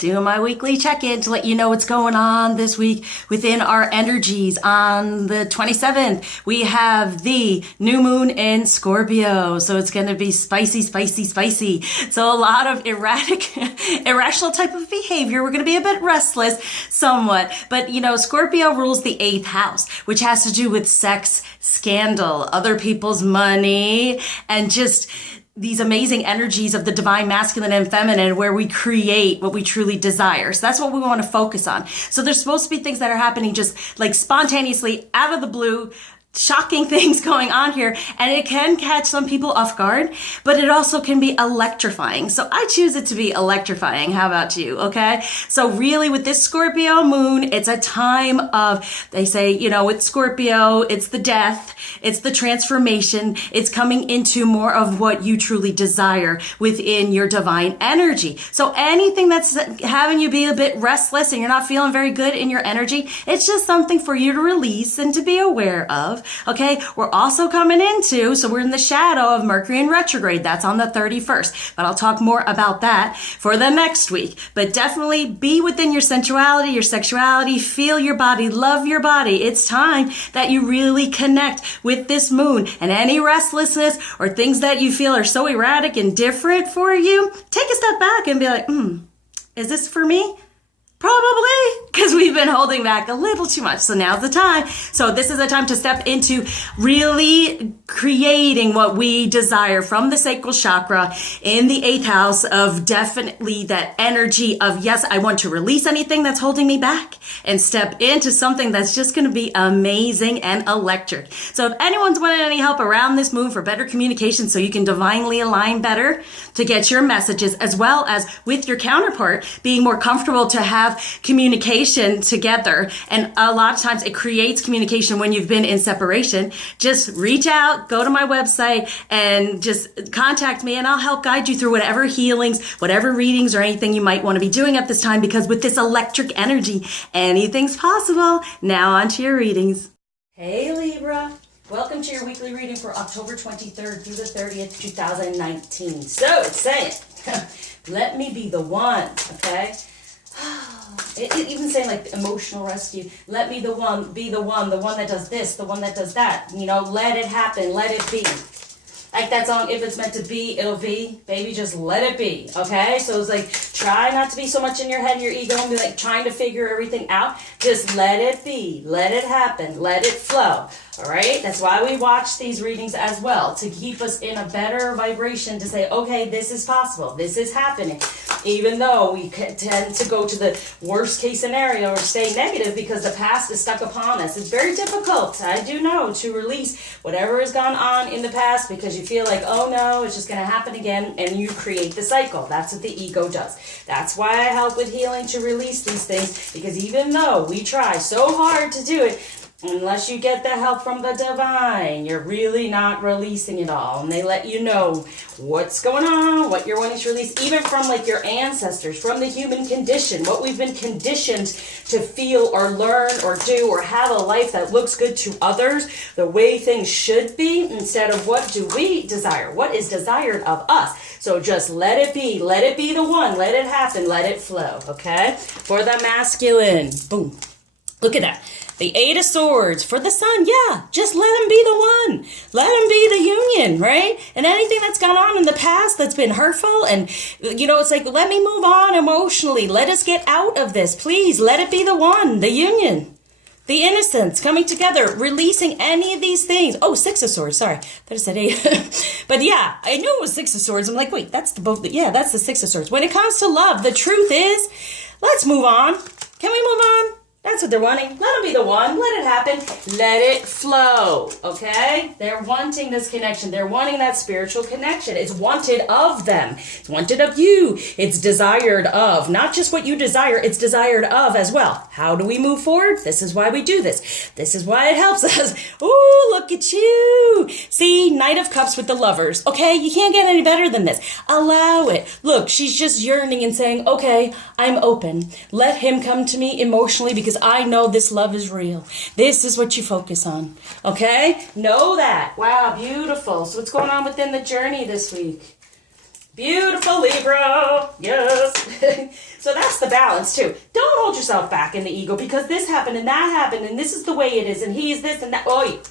doing my weekly check-in to let you know what's going on this week within our energies. On the 27th, we have the new moon in Scorpio. So it's going to be spicy, spicy, spicy. So a lot of irrational type of behavior. We're going to be a bit restless somewhat. But, you know, Scorpio rules the 8th house, which has to do with sex, scandal, other people's money, and just these amazing energies of the divine masculine and feminine where we create what we truly desire. So that's what we want to focus on. So there's supposed to be things that are happening just like spontaneously out of the blue, shocking things going on here, and it can catch some people off guard, but it also can be electrifying. So I choose it to be electrifying. How about you? Okay. So really with this Scorpio moon, it's a time of, they say, you know, with Scorpio, it's the death, it's the transformation, it's coming into more of what you truly desire within your divine energy. So anything that's having you be a bit restless and you're not feeling very good in your energy, it's just something for you to release and to be aware of. Okay, we're also coming into, so we're in the shadow of Mercury in retrograde. That's on the 31st, but I'll talk more about that for the next week. But definitely be within your sensuality, your sexuality, feel your body, love your body. It's time that you really connect with this moon, and any restlessness or things that you feel are so erratic and different for you, take a step back and be like, is this for me? Probably, because we've been holding back a little too much. So now's the time. So this is a time to step into really creating what we desire from the sacral chakra in the 8th house of definitely that energy of, yes, I want to release anything that's holding me back and step into something that's just going to be amazing and electric. So if anyone's wanted any help around this moon for better communication so you can divinely align better to get your messages, as well as with your counterpart being more comfortable to have communication together, and a lot of times it creates communication when you've been in separation, just reach out, go to my website, and just contact me, and I'll help guide you through whatever healings, whatever readings, or anything you might want to be doing at this time, because with this electric energy, anything's possible. Now on to your readings. Hey Libra, welcome to your weekly reading for October 23rd through the 30th, 2019. So it's saying, let me be the one, okay? It even saying like emotional rescue. Let me be the one that does this, the one that does that. You know, let it happen, let it be. Like that song, if it's meant to be, it'll be. Baby, just let it be, okay? So it's like, try not to be so much in your head and your ego and be like trying to figure everything out. Just let it be, let it happen, let it flow, all right? That's why we watch these readings as well, to keep us in a better vibration, to say, okay, this is possible, this is happening. Even though we tend to go to the worst case scenario or stay negative because the past is stuck upon us. It's very difficult, I do know, to release whatever has gone on in the past because you feel like, oh no, it's just going to happen again, and you create the cycle. That's what the ego does. That's why I help with healing to release these things, because even though we try so hard to do it, unless you get the help from the divine, you're really not releasing it all. And they let you know what's going on, what you're wanting to release, even from like your ancestors, from the human condition, what we've been conditioned to feel or learn or do or have a life that looks good to others, the way things should be, instead of what do we desire, what is desired of us. So just let it be the one, let it happen, let it flow, okay? For the masculine, boom, look at that. The 8 of Swords for the Sun, yeah, just let him be the one. Let him be the union, right? And anything that's gone on in the past that's been hurtful, and, you know, it's like, let me move on emotionally. Let us get out of this. Please, let it be the one, the union. The innocence coming together, releasing any of these things. Oh, 6 of Swords, sorry. I thought I said 8. But yeah, I knew it was 6 of Swords. I'm like, wait, that's the both. Yeah, that's the 6 of Swords. When it comes to love, the truth is, let's move on. Can we move on? That's what they're wanting. Let them be the one. Let it happen. Let it flow. Okay? They're wanting this connection. They're wanting that spiritual connection. It's wanted of them. It's wanted of you. It's desired of. Not just what you desire, it's desired of as well. How do we move forward? This is why we do this. This is why it helps us. Ooh, look at you. See, Knight of Cups with the Lovers. Okay? You can't get any better than this. Allow it. Look, she's just yearning and saying, okay, I'm open. Let him come to me emotionally because I know this love is real. This is what you focus on. Okay? Know that. Wow, beautiful. So what's going on within the journey this week? Beautiful Libra, yes. So that's the balance too. Don't hold yourself back in the ego because this happened and that happened and this is the way it is and he's this and that. Oh,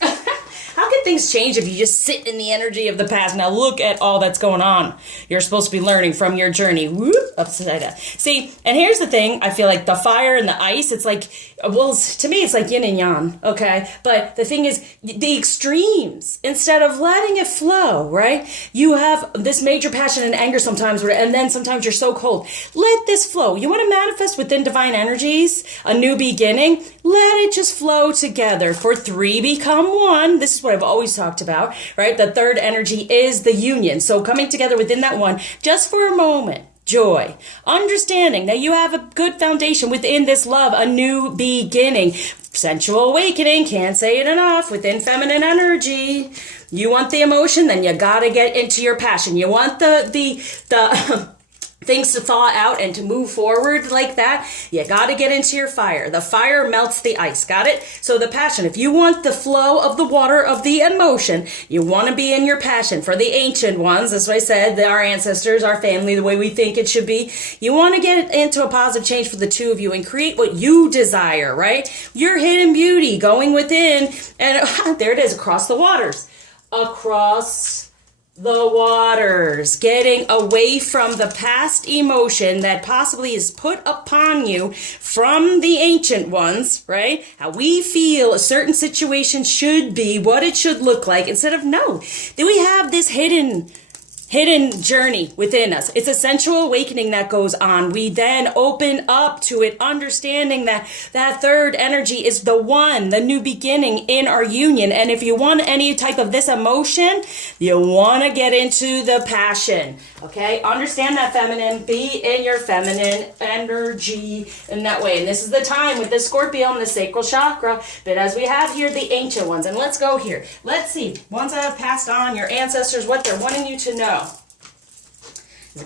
how can things change if you just sit in the energy of the past? Now look at all that's going on. You're supposed to be learning from your journey. Whoop, upside down. See, and here's the thing. I feel like the fire and the ice, it's like, well, to me, it's like yin and yang, okay? But the thing is, the extremes, instead of letting it flow, right? You have this major passion and anger sometimes, and then sometimes you're so cold. Let this flow. You want to manifest within divine energies, a new beginning? Let it just flow together. For three become one. This is what I've always talked about, right? The third energy is the union. So coming together within that one, just for a moment. Joy, understanding that you have a good foundation within this love, a new beginning, sensual awakening, can't say it enough, within feminine energy. You want the emotion, then you gotta get into your passion. You want the things to thaw out and to move forward like that, you got to get into your fire. The fire melts the ice. Got it? So the passion, if you want the flow of the water of the emotion, you want to be in your passion. For the ancient ones, as I said, our ancestors, our family, the way we think it should be, you want to get into a positive change for the two of you and create what you desire, right? Your hidden beauty going within, and there it is, across the waters. Across the waters, getting away from the past emotion that possibly is put upon you from the ancient ones, right? How we feel a certain situation should be, what it should look like, instead of no. Do we have this hidden journey within us? It's a sensual awakening that goes on. We then open up to it, understanding that that third energy is the one, the new beginning in our union. And if you want any type of this emotion, you want to get into the passion. Okay? Understand that feminine. Be in your feminine energy in that way. And this is the time with the Scorpio and the sacral chakra. But as we have here, the ancient ones. And let's go here. Let's see. Ones that have passed on, your ancestors, what they're wanting you to know.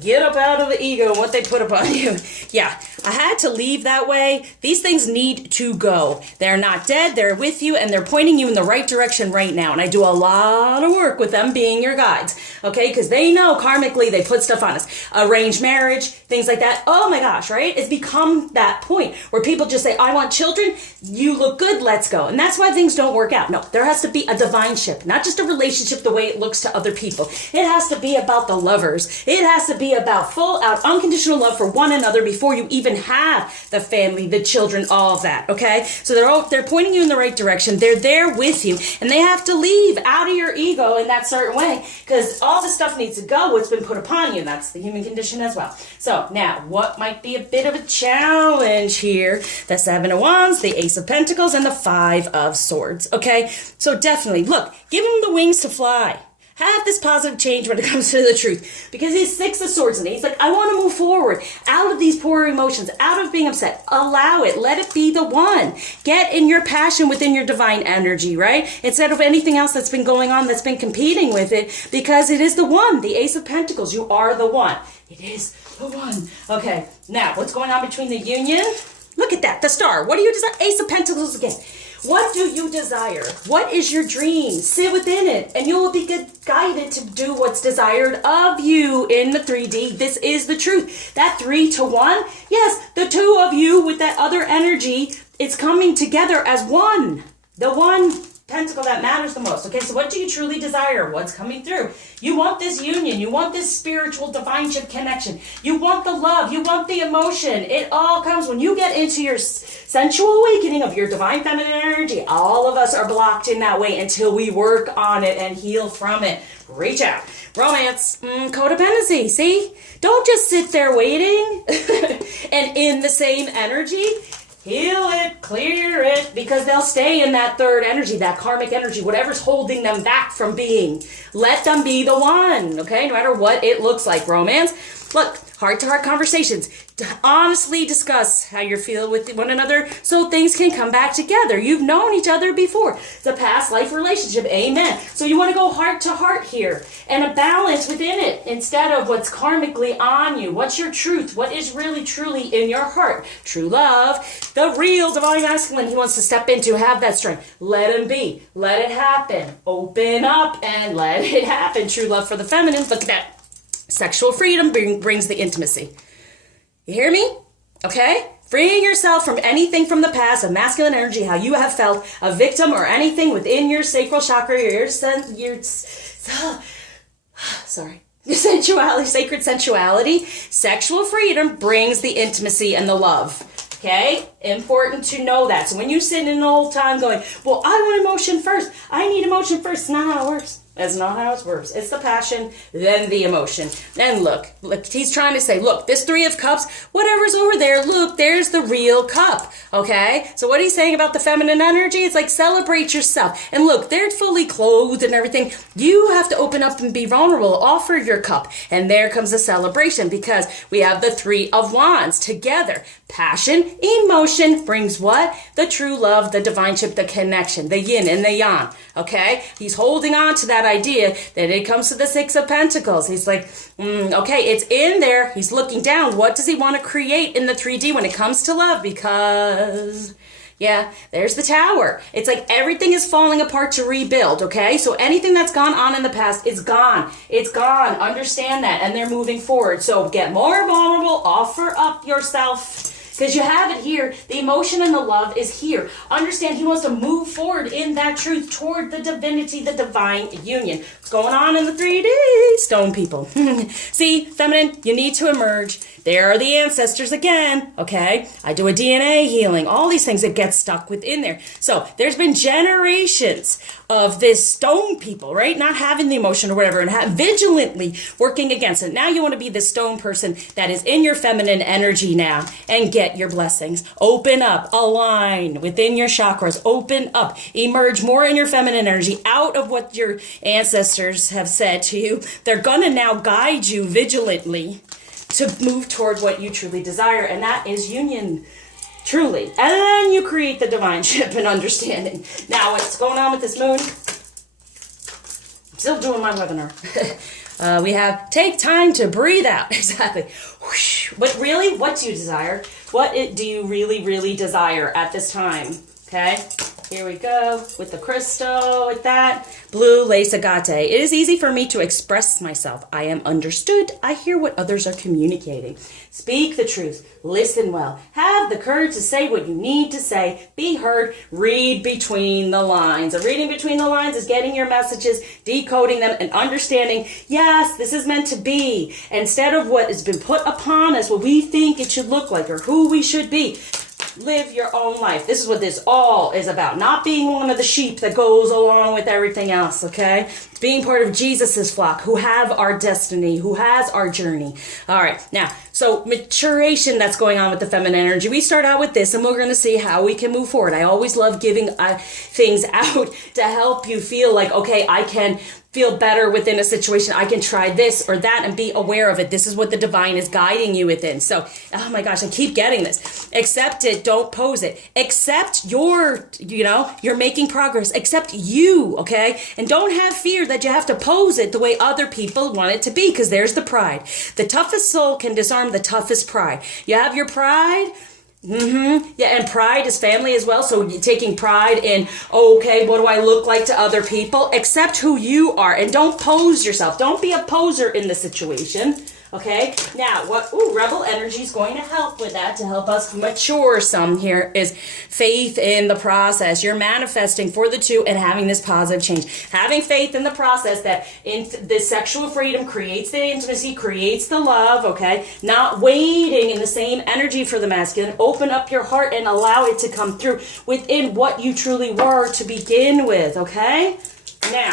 Get up out of the ego and what they put upon you. Yeah, I had to leave that way. These things need to go. They're not dead. They're with you and they're pointing you in the right direction right now. And I do a lot of work with them being your guides. Okay, because they know karmically they put stuff on us. Arranged marriage, things like that. Oh my gosh, right? It's become that point where people just say, I want children. You look good. Let's go. And that's why things don't work out. No, there has to be a divine ship, not just a relationship the way it looks to other people. It has to be about the lovers. It has to be about full out unconditional love for one another before you even have the family, the children, all of that. Okay, so they're pointing you in the right direction. They're there with you, and they have to leave out of your ego in that certain way because all the stuff needs to go. What's been put upon you, that's the human condition as well. So now, what might be a bit of a challenge here? The Seven of Wands, the Ace of Pentacles, and the Five of Swords. Okay, so definitely look, give them the wings to fly. Have this positive change when it comes to the truth. Because he's Six of Swords and he's like, I want to move forward out of these poor emotions, out of being upset. Allow it. Let it be the one. Get in your passion within your divine energy, right? Instead of anything else that's been going on that's been competing with it, because it is the one. The Ace of Pentacles. You are the one. It is the one. Okay. Now, what's going on between the union? Look at that. The star. What do you desire? Ace of Pentacles again. What do you desire? What is your dream? Sit within it and you will be guided to do what's desired of you in the 3D. This is the truth. That 3 to 1, yes, the two of you with that other energy, it's coming together as one. The one pentacle that matters the most. Okay, so what do you truly desire? What's coming through? You want this union. You want this spiritual divine ship connection. You want the love. You want the emotion. It all comes when you get into your sensual awakening of your divine feminine energy. All of us are blocked in that way until we work on it and heal from it. Reach out. Romance, codependency. See? Don't just sit there waiting and in the same energy. Heal it, clear it, because they'll stay in that third energy, that karmic energy, whatever's holding them back from being. Let them be the one, okay? No matter what it looks like, romance. Look, heart-to-heart conversations. Honestly discuss how you're feeling with one another so things can come back together. You've known each other before. It's a past life relationship. Amen. So you want to go heart-to-heart here and a balance within it instead of what's karmically on you. What's your truth? What is really, truly in your heart? True love, the real divine masculine he wants to step into, have that strength. Let him be. Let it happen. Open up and let it happen. True love for the feminine. Look at that. Sexual freedom brings the intimacy. You hear me? Okay? Freeing yourself from anything from the past of masculine energy, how you have felt a victim or anything within your sacral chakra, your sensuality, sacred sensuality. Sexual freedom brings the intimacy and the love. Okay? Important to know that. So when you sit in an old time going, well, I want emotion first. I need emotion first. It's not how it works. That's not how it works. It's the passion, then the emotion. And look, he's trying to say, look, this 3 of Cups, whatever's over there, look, there's the real cup, okay? So what he's saying about the feminine energy, it's like celebrate yourself. And look, they're fully clothed and everything. You have to open up and be vulnerable, offer your cup. And there comes the celebration because we have the 3 of Wands together. Passion, emotion brings what? The true love, the divineship, the connection, the yin and the yang, okay? He's holding on to that idea that it comes to the 6 of Pentacles. He's like, okay, it's in there. He's looking down. What does he want to create in the 3D when it comes to love? Because, yeah, there's the Tower. It's like everything is falling apart to rebuild, okay? So anything that's gone on in the past is gone. It's gone. Understand that. And they're moving forward. So get more vulnerable. Offer up yourself. Because you have it here. The emotion and the love is here. Understand he wants to move forward in that truth toward the divinity, the divine union. What's going on in the 3D? Stone people. See, feminine, you need to emerge. There are the ancestors again, okay? I do a DNA healing, all these things that get stuck within there. So there's been generations of this stone people, right? Not having the emotion or whatever and vigilantly working against it. Now you want to be the stone person that is in your feminine energy now and get your blessings. Open up, align within your chakras, open up, emerge more in your feminine energy out of what your ancestors have said to you. They're going to now guide you vigilantly to move toward what you truly desire, and that is union, truly. And then you create the divineship and understanding. Now, what's going on with this moon? I'm still doing my webinar. We have take time to breathe out. Exactly. Whoosh. But really, what do you desire? What do you really, really desire at this time? Okay. Here we go with the crystal, with that. Blue lace agate. It is easy for me to express myself. I am understood. I hear what others are communicating. Speak the truth. Listen well. Have the courage to say what you need to say. Be heard. Read between the lines. A reading between the lines is getting your messages, decoding them, and understanding, yes, this is meant to be. Instead of what has been put upon us, what we think it should look like or who we should be. Live your own life. This is what this all is about. Not being one of the sheep that goes along with everything else, okay? Being part of Jesus's flock, who have our destiny, who has our journey. All right, now, so maturation that's going on with the feminine energy. We start out with this, and we're going to see how we can move forward. I always love giving things out to help you feel like, okay, I can feel better within a situation. I can try this or that and be aware of it. This is what the divine is guiding you within. So, oh my gosh, I keep getting this. Accept it. Don't pose it. Accept you're making progress. Accept you, okay? And don't have fear that you have to pose it the way other people want it to be, because there's the pride. The toughest soul can disarm the toughest pride. You have your pride. Yeah, and pride is family as well. So you're taking pride in, okay, what do I look like to other people? Accept who you are and don't pose yourself. Don't be a poser in the situation. Okay, now what rebel energy is going to help with that, to help us mature some here, is faith in the process. You're manifesting for the 2 and having this positive change. Having faith in the process that in this sexual freedom creates the intimacy, creates the love, okay? Not waiting in the same energy for the masculine. Open up your heart and allow it to come through within what you truly were to begin with, okay? Now,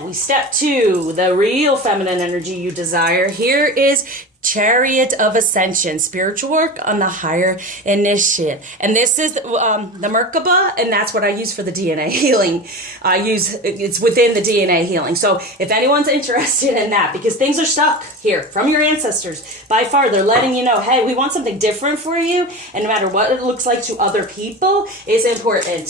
we step to the real feminine energy you desire. Here is Chariot of Ascension, spiritual work on the higher initiative. And this is the Merkaba, and that's what I use for the DNA healing. It's within the DNA healing. So if anyone's interested in that, because things are stuck here from your ancestors, by far, they're letting you know, hey, we want something different for you. And no matter what it looks like to other people, it's important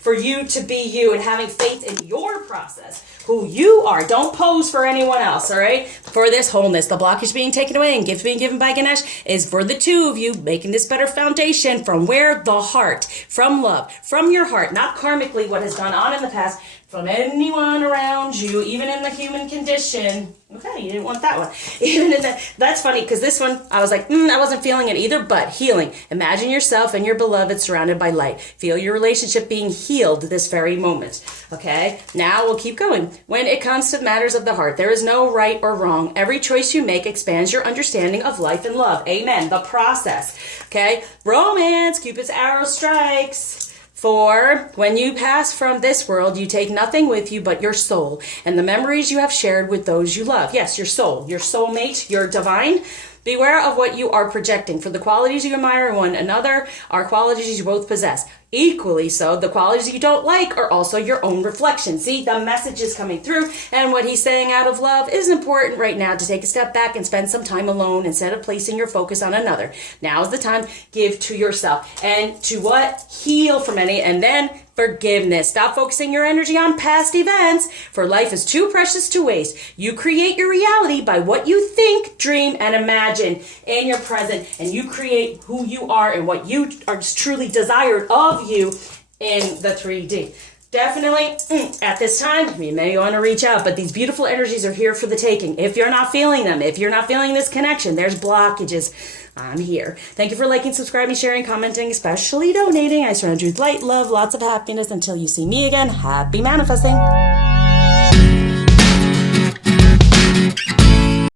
for you to be you and having faith in your process, who you are. Don't pose for anyone else, all right? For this wholeness, the blockage being taken away and gifts being given by Ganesh is for the 2 of you, making this better foundation from where the heart, from love, from your heart, not karmically what has gone on in the past, from anyone around you, even in the human condition. Okay, you didn't want that one. Even in that's funny, because this one, I was like, I wasn't feeling it either, but healing. Imagine yourself and your beloved surrounded by light. Feel your relationship being healed this very moment. Okay, now we'll keep going. When it comes to matters of the heart, there is no right or wrong. Every choice you make expands your understanding of life and love. Amen. The process. Okay, romance, Cupid's arrow strikes. For when you pass from this world, you take nothing with you but your soul and the memories you have shared with those you love. Yes, your soul, your soulmate, your divine. Beware of what you are projecting, for the qualities you admire in one another are qualities you both possess. Equally so, the qualities you don't like are also your own reflection. See, the message is coming through, and what he's saying out of love is important right now to take a step back and spend some time alone instead of placing your focus on another. Now's the time, give to yourself. And to what? Heal from any, and then forgiveness. Stop focusing your energy on past events, for life is too precious to waste. You create your reality by what you think, dream, and imagine in your present, and you create who you are and what you are truly desired of you in the 3D. Definitely, at this time, you may want to reach out, but these beautiful energies are here for the taking. If you're not feeling them, if you're not feeling this connection, there's blockages, I'm here. Thank you for liking, subscribing, sharing, commenting, especially donating. I surround you with light, love, lots of happiness. Until you see me again, happy manifesting.